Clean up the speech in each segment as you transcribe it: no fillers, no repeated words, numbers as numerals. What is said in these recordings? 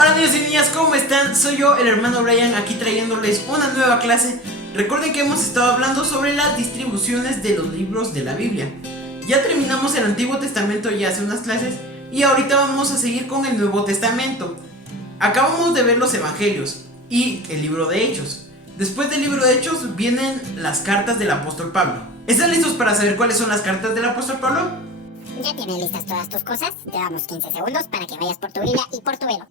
Hola niños y niñas, ¿cómo están? Soy yo, el hermano Brian, aquí trayéndoles una nueva clase. Recuerden que hemos estado hablando sobre las distribuciones de los libros de la Biblia. Ya terminamos el Antiguo Testamento ya hace unas clases y ahorita vamos a seguir con el Nuevo Testamento. Acabamos de ver los Evangelios y el libro de Hechos. Después del libro de Hechos vienen las cartas del apóstol Pablo. ¿Están listos para saber cuáles son las cartas del apóstol Pablo? ¿Ya tienes listas todas tus cosas? Te damos 15 segundos para que vayas por tu Biblia y por tu velo.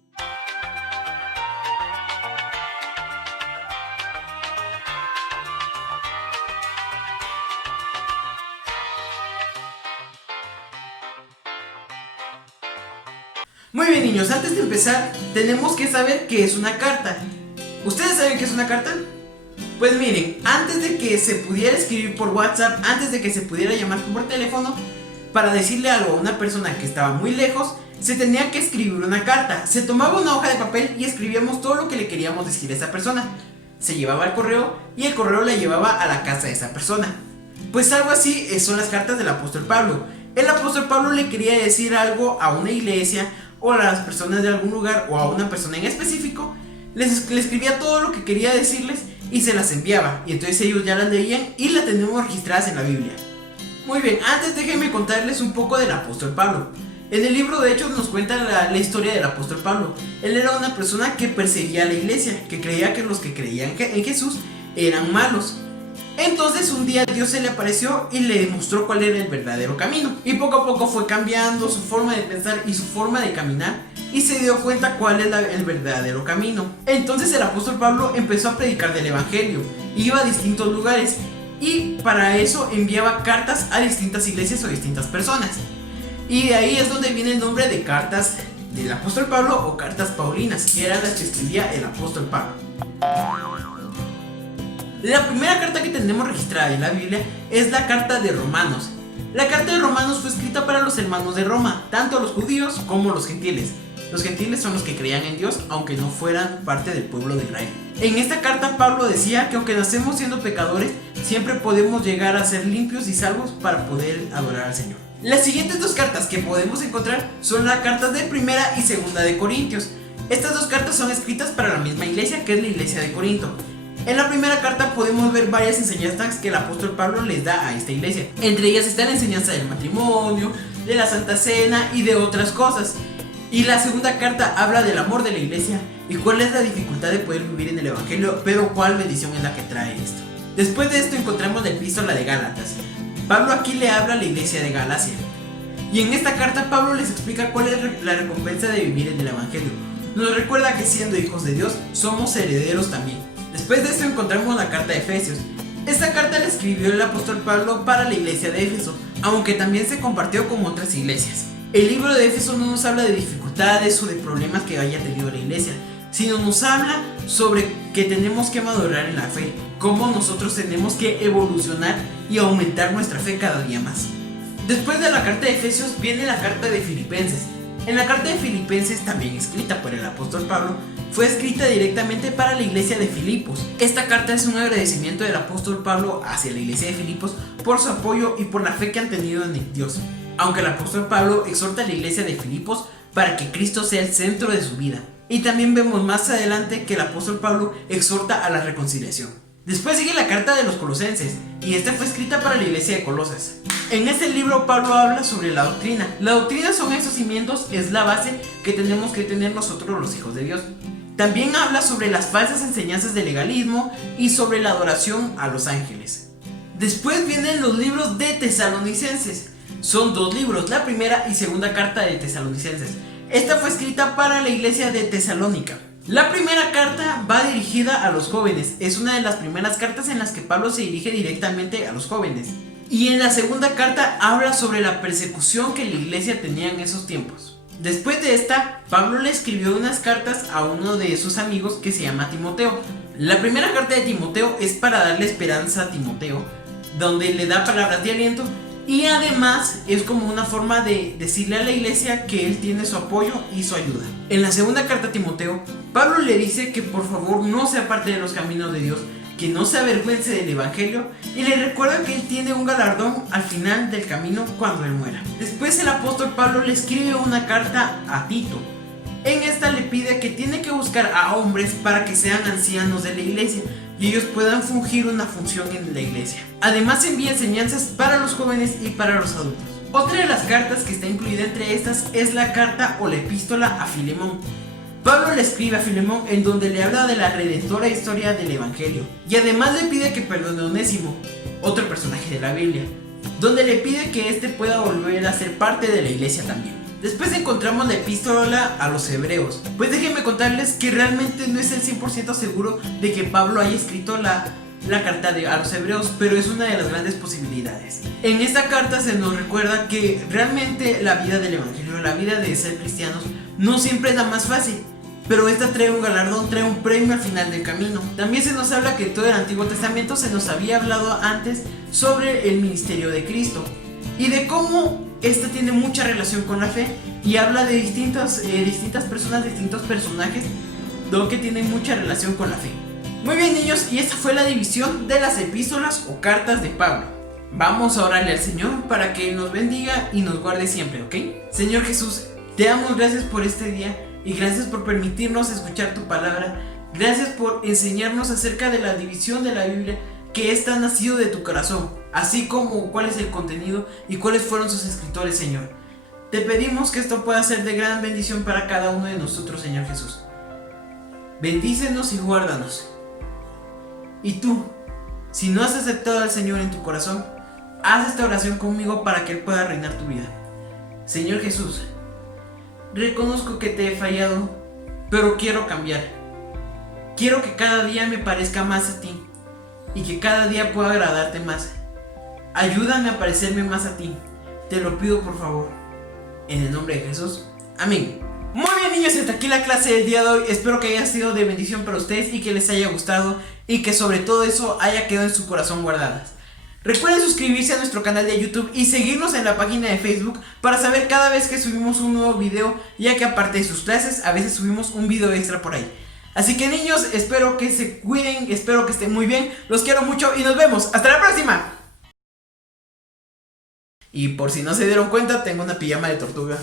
Muy bien niños, antes de empezar tenemos que saber qué es una carta. ¿Ustedes saben qué es una carta? Pues miren, antes de que se pudiera escribir por WhatsApp, antes de que se pudiera llamar por teléfono, para decirle algo a una persona que estaba muy lejos, se tenía que escribir una carta. Se tomaba una hoja de papel y escribíamos todo lo que le queríamos decir a esa persona. Se llevaba al correo y el correo la llevaba a la casa de esa persona. Pues algo así son las cartas del apóstol Pablo. El apóstol Pablo le quería decir algo a una iglesia o a las personas de algún lugar o a una persona en específico. Le escribía todo lo que quería decirles y se las enviaba, y entonces ellos ya las leían y las tenemos registradas en la Biblia. Muy bien, antes déjenme contarles un poco del apóstol Pablo. En el libro de Hechos nos cuenta la historia del apóstol Pablo. Él era una persona que perseguía a la iglesia, que creía que los que creían en Jesús eran malos. Entonces un día Dios se le apareció y le mostró cuál era el verdadero camino. Y poco a poco fue cambiando su forma de pensar y su forma de caminar, y se dio cuenta cuál es el verdadero camino. Entonces el apóstol Pablo empezó a predicar del evangelio, iba a distintos lugares y para eso enviaba cartas a distintas iglesias o distintas personas. Y de ahí es donde viene el nombre de cartas del apóstol Pablo o cartas paulinas, que eran las que escribía el apóstol Pablo. La primera carta que tenemos registrada en la Biblia es la carta de Romanos. La carta de Romanos fue escrita para los hermanos de Roma, tanto los judíos como los gentiles. Los gentiles son los que creían en Dios, aunque no fueran parte del pueblo de Israel. En esta carta Pablo decía que aunque nacemos siendo pecadores, siempre podemos llegar a ser limpios y salvos para poder adorar al Señor. Las siguientes dos cartas que podemos encontrar son las cartas de Primera y Segunda de Corintios. Estas dos cartas son escritas para la misma iglesia, que es la iglesia de Corinto. En la primera carta podemos ver varias enseñanzas que el apóstol Pablo les da a esta iglesia. Entre ellas está la enseñanza del matrimonio, de la Santa Cena y de otras cosas. Y la segunda carta habla del amor de la iglesia y cuál es la dificultad de poder vivir en el evangelio, pero cuál bendición es la que trae esto. Después de esto encontramos la epístola de Gálatas. Pablo aquí le habla a la iglesia de Galacia. Y en esta carta Pablo les explica cuál es la recompensa de vivir en el evangelio. Nos recuerda que siendo hijos de Dios somos herederos también. Después de esto encontramos la carta de Efesios. Esta carta la escribió el apóstol Pablo para la iglesia de Éfeso, aunque también se compartió con otras iglesias. El libro de Éfeso no nos habla de dificultades o de problemas que haya tenido la iglesia, sino nos habla sobre que tenemos que madurar en la fe, cómo nosotros tenemos que evolucionar y aumentar nuestra fe cada día más. Después de la carta de Efesios viene la carta de Filipenses. En la carta de Filipenses, también escrita por el apóstol Pablo, fue escrita directamente para la iglesia de Filipos. Esta carta es un agradecimiento del apóstol Pablo hacia la iglesia de Filipos por su apoyo y por la fe que han tenido en Dios. Aunque el apóstol Pablo exhorta a la iglesia de Filipos para que Cristo sea el centro de su vida. Y también vemos más adelante que el apóstol Pablo exhorta a la reconciliación. Después sigue la carta de los Colosenses, y esta fue escrita para la iglesia de Colosas. En este libro Pablo habla sobre la doctrina. La doctrina son esos cimientos, es la base que tenemos que tener nosotros los hijos de Dios. También habla sobre las falsas enseñanzas del legalismo y sobre la adoración a los ángeles. Después vienen los libros de Tesalonicenses. Son dos libros, la primera y segunda carta de Tesalonicenses. Esta fue escrita para la iglesia de Tesalónica. La primera carta va dirigida a los jóvenes. Es una de las primeras cartas en las que Pablo se dirige directamente a los jóvenes. Y en la segunda carta habla sobre la persecución que la iglesia tenía en esos tiempos. Después de esta, Pablo le escribió unas cartas a uno de sus amigos que se llama Timoteo. La primera carta de Timoteo es para darle esperanza a Timoteo, donde le da palabras de aliento. Y además es como una forma de decirle a la iglesia que él tiene su apoyo y su ayuda. En la segunda carta a Timoteo, Pablo le dice que por favor no sea parte de los caminos de Dios, que no se avergüence del evangelio, y le recuerda que él tiene un galardón al final del camino cuando él muera. Después el apóstol Pablo le escribe una carta a Tito. En esta le pide que tiene que buscar a hombres para que sean ancianos de la iglesia y ellos puedan fungir una función en la iglesia. Además envía enseñanzas para los jóvenes y para los adultos. Otra de las cartas que está incluida entre estas es la carta o la epístola a Filemón. Pablo le escribe a Filemón en donde le habla de la redentora historia del evangelio y además le pide que perdone a Onésimo, otro personaje de la Biblia, donde le pide que éste pueda volver a ser parte de la iglesia también. Después encontramos la epístola a los hebreos. Pues déjenme contarles que realmente no es el 100% seguro de que Pablo haya escrito la carta a los hebreos, pero es una de las grandes posibilidades. En esta carta se nos recuerda que realmente la vida del evangelio, la vida de ser cristianos, no siempre es la más fácil, pero esta trae un galardón, trae un premio al final del camino. También se nos habla que en todo el Antiguo Testamento se nos había hablado antes sobre el ministerio de Cristo y de cómo esta tiene mucha relación con la fe y habla de distintas personas, distintos personajes que tienen mucha relación con la fe. Muy bien, niños, y esta fue la división de las epístolas o cartas de Pablo. Vamos a orarle al Señor para que nos bendiga y nos guarde siempre, ¿ok? Señor Jesús, te damos gracias por este día y gracias por permitirnos escuchar tu palabra. Gracias por enseñarnos acerca de la división de la Biblia, que esta ha nacido de tu corazón, así como cuál es el contenido y cuáles fueron sus escritores, Señor. Te pedimos que esto pueda ser de gran bendición para cada uno de nosotros, Señor Jesús. Bendícenos y guárdanos. Y tú, si no has aceptado al Señor en tu corazón, haz esta oración conmigo para que Él pueda reinar tu vida. Señor Jesús, reconozco que te he fallado, pero quiero cambiar. Quiero que cada día me parezca más a ti y que cada día pueda agradarte más. Ayúdame a parecerme más a ti. Te lo pido por favor. En el nombre de Jesús. Amén. Muy bien, niños, hasta aquí la clase del día de hoy. Espero que haya sido de bendición para ustedes y que les haya gustado y que sobre todo eso haya quedado en su corazón guardadas. Recuerden suscribirse a nuestro canal de YouTube y seguirnos en la página de Facebook para saber cada vez que subimos un nuevo video, ya que aparte de sus clases a veces subimos un video extra por ahí. Así que, niños, espero que se cuiden, espero que estén muy bien, los quiero mucho y nos vemos. ¡Hasta la próxima! Y por si no se dieron cuenta, tengo una pijama de tortuga.